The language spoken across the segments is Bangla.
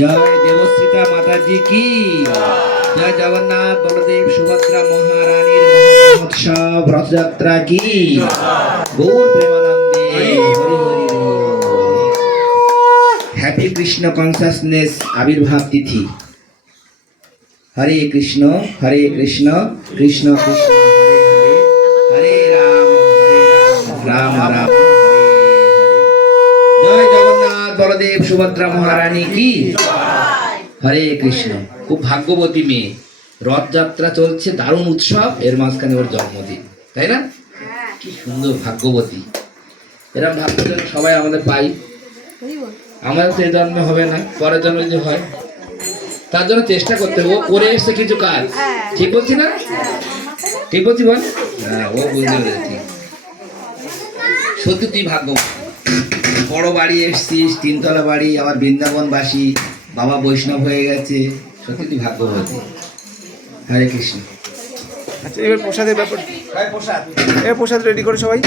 জয় দেবশ্রীতা মাতাজি কি জয় জগন্নাথ বলদেব সুভদ্রা মহারানীর মহোৎসব রথযাত্রা কি গৌর প্রেমানন্দে হরি হরি বল। হ্যাপি কৃষ্ণ কনসাসনেস আবির্ভাব তিথি। হরে কৃষ্ণ কৃষ্ণ কৃষ্ণ হরে রাম রাম রাম। জয় জগন্নাথ বলদেব সুভদ্রা মহারানী কি হরে কৃষ্ণ। খুব ভাগ্যবতী মেয়ে, রথযাত্রা চলছে, দারুণ উৎসব, এর মাঝখানে ওর জন্মদিন, তাই না? কি সুন্দর ভাগ্যবতী। এরকম ভাগ্য যেন সবাই আমাদের পাই। আমাদের তো এই জন্মে হবে না, পরের জন্মে যদি হয় তার জন্য চেষ্টা করতে হবে। ও করে এসছে কিছু কাজ, ঠিক বলছি না? ঠিক বলছি বল? হ্যাঁ, ও বুঝতে পেরেছি। সত্যি তুই ভাগ্য, বড় বাড়ি এসছিস, তিনতলা বাড়ি, আবার বৃন্দাবনবাসী, বাবা বৈষ্ণব হয়ে গেছে, সত্যি তুই ভাগ্যবতী। হরে কৃষ্ণ। আচ্ছা, এবার প্রসাদের ব্যাপার। প্রসাদ, এবার প্রসাদ রেডি করে সবাই।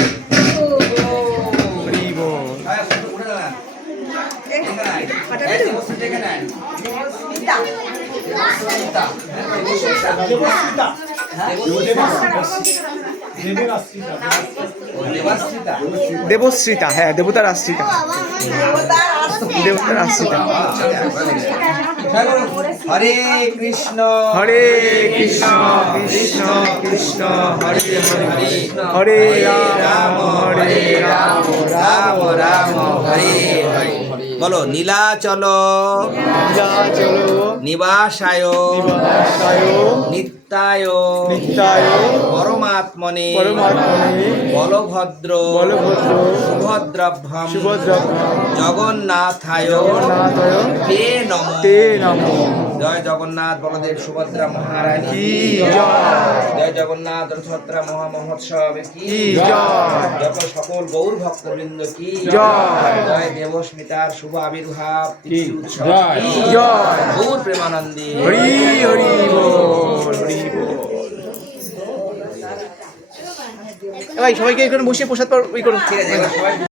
দেবশ্রীতা, হ্যাঁ, দেবতার আশ্রিতা, দেবতার আশ্রিতা। হরে কৃষ্ণ কৃষ্ণ কৃষ্ণ কৃষ্ণ হরে হরে, হরে রাম রাম রাম হরে হরে। বলো নীলাচল চলো নিবাসায় নিবাসায় নিত্যায় নিত্যায় পরমাত্মনে পরমাত্মনে বলভদ্র বলভদ্র সুভদ্রাভ্যাম সুভদ্রাভ্যাম জগন্নাথায় জগন্নাথায় তে নমঃ। তে নমঃ। জয় জগন্নাথ বলদেব সুভদ্রা মহারানী কি জয়। জয় জগন্নাথ রথযাত্রা মহা মহোৎসব কি কি জয়। যত সকল গৌর ভক্তবৃন্দ কি জয়। জয় দেবস্মিতার শুভ আবির্ভাব তিথি উৎসব জয়। কি জয়। গৌর প্রেমানন্দে হরি হরি বল, হরি বল। ভাই সবাইকে এখানে বসে প্রসাদ পাওয়ার ওই করুন। ঠিক আছে, এবার সবাই